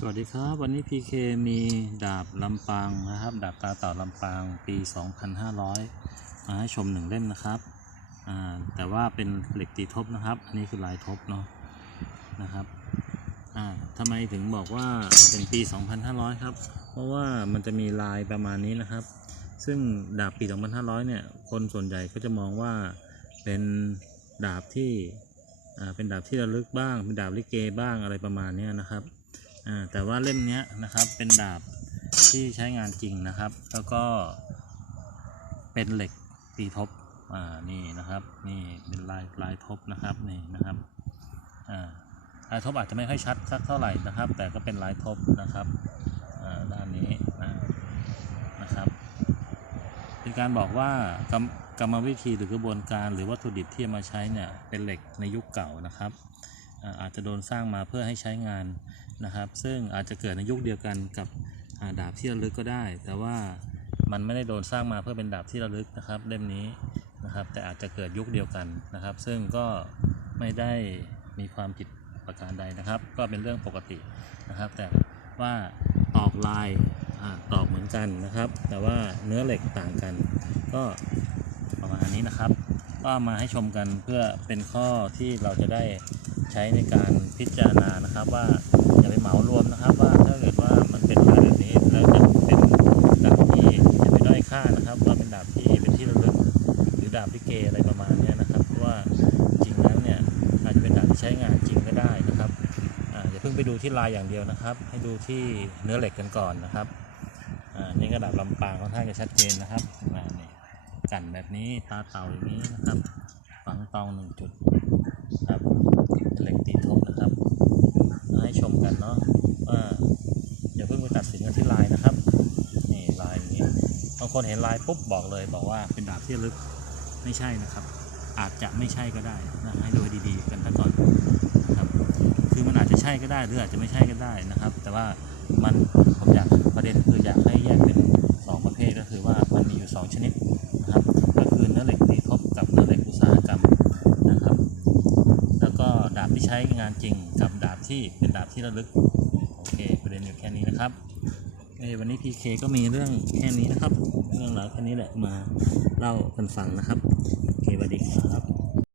สวัสดีครับ วันนี้ PK มีดาบลำปางนะครับ ดาบตาเต่าลำปางปี 2500 มาให้ชมหนึ่งเล่มนะครับ แต่ว่าเป็นเหล็กตีทบนะครับ อันนี้คือลายทบเนาะนะครับอ่าทำไมถึงบอกว่าเป็นปี 2500 ครับ เพราะว่ามันจะมีลายประมาณนี้นะครับ ซึ่งดาบปี 2500 เนี่ย คนส่วนใหญ่ก็จะมองว่าเป็นดาบที่เป็นดาบที่ระลึกบ้าง เป็นดาบลิเกบ้างอะไรประมาณนี้นะครับ แต่ว่าเล่มนี้นะครับเป็นดาบที่ใช้งานจริงนะครับ แล้วก็เป็นเหล็กตีทบอ่านี่นะครับนี่เป็นลายลายทบนะครับนี่นะครับอ่าลายทบอาจจะไม่ค่อยชัดสักเท่าไหร่นะครับ แต่ก็เป็นลายทบนะครับอ่าด้านนี้นะนะครับ เป็นการบอกว่ากรรมกรรมวิธีหรือกระบวนการหรือวัตถุดิบที่มาใช้เนี่ยเป็นเหล็กในยุคเก่านะครับ อาจจะโดนสร้างมาเพื่อให้ใช้งานนะครับ ซึ่งอาจจะเกิดในยุคเดียวกันกับาดาบที่ระลึกก็ได้ แต่ว่ามันไม่ได้โดนสร้างมาเพื่อเป็นดาบที่ระลึกนะครับเล่มนี้นะครับ แต่อาจจะเกิดยุคเดียวกันนะครับ ซึ่งก็ไม่ได้มีความผิดประการใดนะครับ ก็เป็นเรื่องปกตินะครับ แต่ว่าตอกลายอ่าตอกเหมือนกันนะครับ แต่ว่าเนื้อเหล็กต่างกัน ก็ประมาณนี้นะครับ ก็เอามาให้ชมกันเพื่อเป็นข้อที่เราจะได้ใช้ในการพิจารณานะครับ ว่าอย่าไปเหมารวมนะครับ ว่าถ้าเกิดว่ามันเป็นลายแบบนี้แล้วจะเป็นดาบที่จะไปด้อยค่านะครับว่าเป็นดาบที่เป็นที่ระลึกหรือดาบลิเกอะไรประมาณนี้นะครับเพราะว่าจริงแล้วเนี่ยอาจจะเป็นดาบที่ใช้งานจริงก็ได้นะครับออย่าเพิ่งไปดูที่ลายอย่างเดียวนะครับ ให้ดูที่เนื้อเหล็กกันก่อนนะครับนี่กระดาบลำปางค่อนข้างจะชัดเจนนะครับ กันแบบนี้ตาเต่าอย่างนี้นะครับฝังตองหนึ่งจุดครับเหล็กตีทบนะครับมาให้ชมกันเนาะว่าอย่าเพิ่งไปตัดสินกันที่ลายนะครับนี่ลายอย่างนี้บางคนเห็นลายปุ๊บบอกเลย บอกว่าเป็นดาบที่ลึกไม่ใช่นะครับ อาจจะไม่ใช่ก็ได้นะให้ดูดีๆกันซะก่อนนะครับคือมันอาจจะใช่ก็ได้หรืออาจจะไม่ใช่ก็ได้นะครับ แต่ว่ามันผมอยากประเด็นคืออยากให้แยกเป็นสองประเภทก็คือว่ามันมีอยู่สองชนิด ใช้งานจริงกับดาบที่เป็นดาบที่ระลึก โอเคประเด็นอยู่แค่นี้นะครับเอ้วันนี้ PK ก็มีเรื่องแค่นี้นะครับ เรื่องราวแค่นี้แหละมาเล่ากันฟังนะครับ โอเคสวัสดีครับ